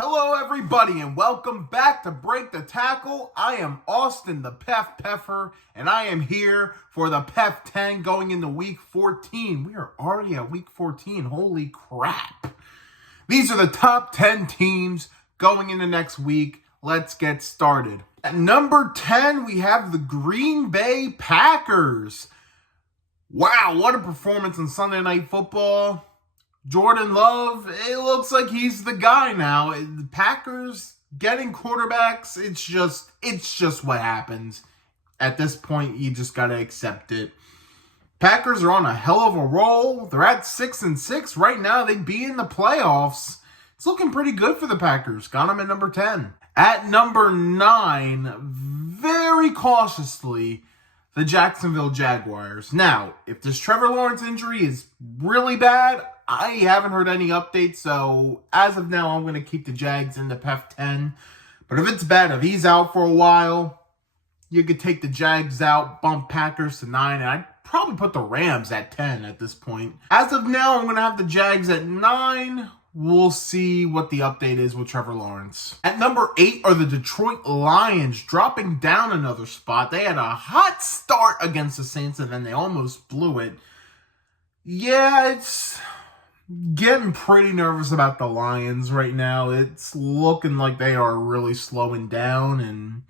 Hello, everybody, and welcome back to Break the Tackle. I am Austin, the PEF Peffer, and I am here for the PEF 10 going into Week 14. We are already at Week 14. Holy crap. These are the top 10 teams going into next week. Let's get started. At number 10, we have the Green Bay Packers. Wow, what a performance on Sunday Night Football. Jordan Love, it looks like he's the guy now. The Packers getting quarterbacks, it's just what happens. At this point, you just got to accept it. Packers are on a hell of a roll. They're at 6-6 right now. They'd be in the playoffs. It's looking pretty good for the Packers. Got them at number 10. At number 9, very cautiously, the Jacksonville Jaguars. Now, if this Trevor Lawrence injury is really bad, I haven't heard any updates, so as of now, I'm going to keep the Jags in the PEF 10. But if it's bad, if he's out for a while, you could take the Jags out, bump Packers to 9, and I'd probably put the Rams at 10 at this point. As of now, I'm going to have the Jags at 9. We'll see what the update is with Trevor Lawrence. At number 8 are the Detroit Lions, dropping down another spot. They had a hot start against the Saints, and then they almost blew it. Yeah, it's getting pretty nervous about the Lions right now. It's looking like they are really slowing down, and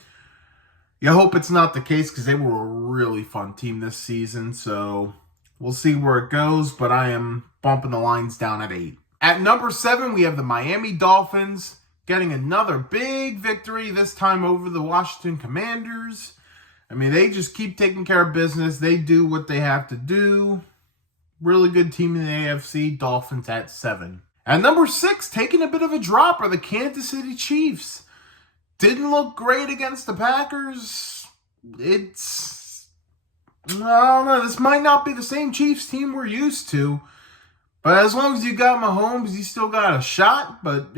you hope it's not the case because they were a really fun team this season. So we'll see where it goes, but I am bumping the Lions down at 8. At number 7, we have the Miami Dolphins getting another big victory, this time over the Washington Commanders. I mean, they just keep taking care of business. They do what they have to do. Really good team in the AFC, Dolphins at 7. At number 6, taking a bit of a drop, are the Kansas City Chiefs. Didn't look great against the Packers. I don't know, this might not be the same Chiefs team we're used to. But as long as you got Mahomes, you still got a shot. But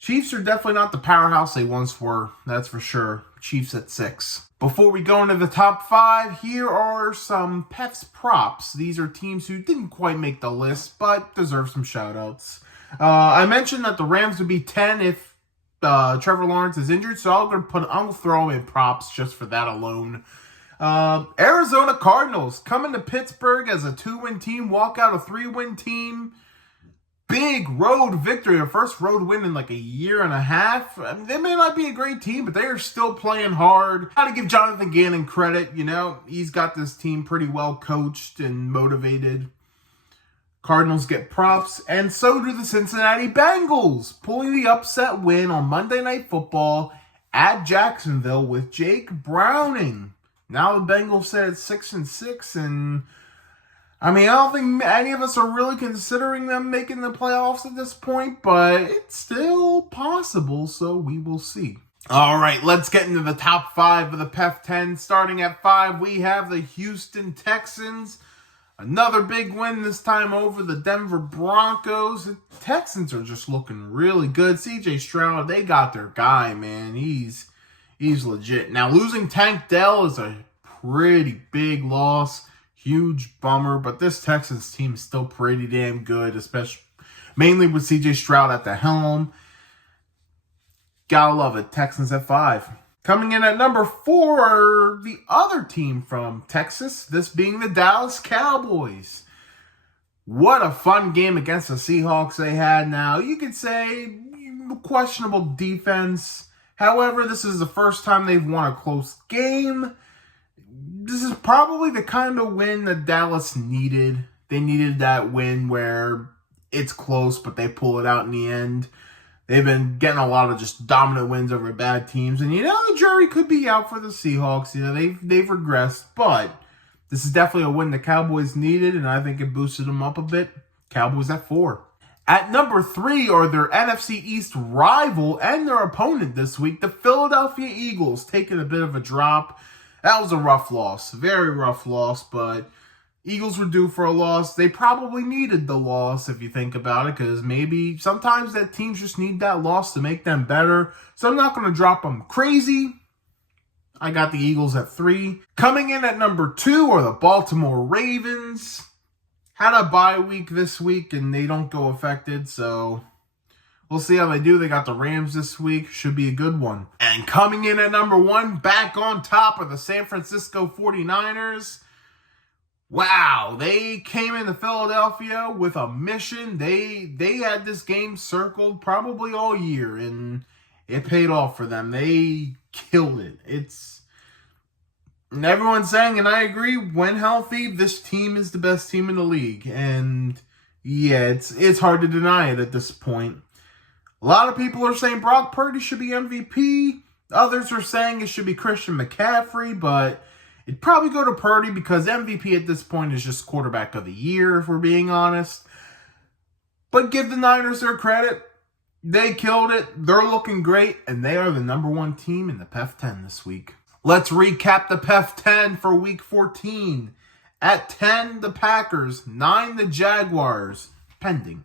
Chiefs are definitely not the powerhouse they once were. That's for sure. Chiefs at 6. Before we go into the top 5, here are some PEF's props. These are teams who didn't quite make the list, but deserve some shout-outs. I mentioned that the Rams would be 10 if Trevor Lawrence is injured, so I'm gonna throw in props just for that alone. Arizona Cardinals coming to Pittsburgh as a 2-win team, walk out a 3-win team. Big road victory, a first road win in like a year and a half. I mean, they may not be a great team, but they are still playing hard. Got to give Jonathan Gannon credit, he's got this team pretty well coached and motivated. Cardinals get props, and so do the Cincinnati Bengals, pulling the upset win on Monday Night Football at Jacksonville with Jake Browning. Now the Bengals sit at 6-6, and I mean, I don't think any of us are really considering them making the playoffs at this point, but it's still possible, so we will see. All right, let's get into the top 5 of the PEF 10. Starting at 5, we have the Houston Texans. Another big win, this time over the Denver Broncos. The Texans are just looking really good. CJ Stroud, they got their guy, man. He's legit. Now, losing Tank Dell is a pretty big loss. Huge bummer, but this Texans team is still pretty damn good, especially mainly with CJ Stroud at the helm. Gotta love it. Texans at 5. Coming in at number 4 are the other team from Texas, this being the Dallas Cowboys. What a fun game against the Seahawks they had. Now, you could say questionable defense. However, this is the first time they've won a close game. This is probably the kind of win that Dallas needed. They needed that win where it's close, but they pull it out in the end. They've been getting a lot of just dominant wins over bad teams. And, the jury could be out for the Seahawks. They've regressed. But this is definitely a win the Cowboys needed, and I think it boosted them up a bit. Cowboys at 4. At number 3 are their NFC East rival and their opponent this week, the Philadelphia Eagles, taking a bit of a drop. That was a rough loss, very rough loss, but Eagles were due for a loss. They probably needed the loss if you think about it, because maybe sometimes that teams just need that loss to make them better. So I'm not going to drop them crazy. I got the Eagles at 3. Coming in at number 2 are the Baltimore Ravens. Had a bye week this week, and they don't go affected, so We'll see how they do. They got the Rams this week. Should be a good one. And coming in at number 1, back on top of the San Francisco 49ers. Wow, they came into Philadelphia with a mission. They had this game circled probably all year, and it paid off for them. They killed it. And everyone's saying, and I agree, when healthy, this team is the best team in the league. And yeah, it's hard to deny it at this point. A lot of people are saying Brock Purdy should be MVP. Others are saying it should be Christian McCaffrey, but it'd probably go to Purdy because MVP at this point is just quarterback of the year, if we're being honest. But give the Niners their credit. They killed it. They're looking great, and they are the number 1 team in the PEF 10 this week. Let's recap the PEF 10 for Week 14. At 10, the Packers. 9, the Jaguars, pending.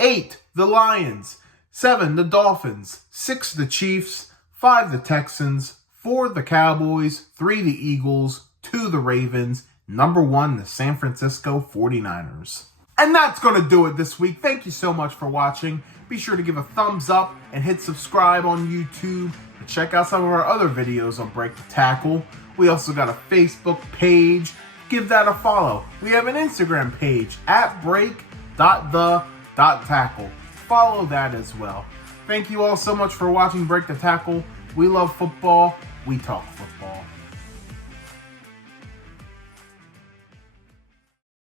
8, the Lions. 7, the Dolphins. 6, the Chiefs. 5, the Texans. 4, the Cowboys. 3, the Eagles. 2, the Ravens. Number 1, the San Francisco 49ers. And that's going to do it this week. Thank you so much for watching. Be sure to give a thumbs up and hit subscribe on YouTube. And check out some of our other videos on Break the Tackle. We also got a Facebook page. Give that a follow. We have an Instagram page at break.the.tackle. Follow that as well. Thank you all so much for watching Break the Tackle. We love football. We talk football.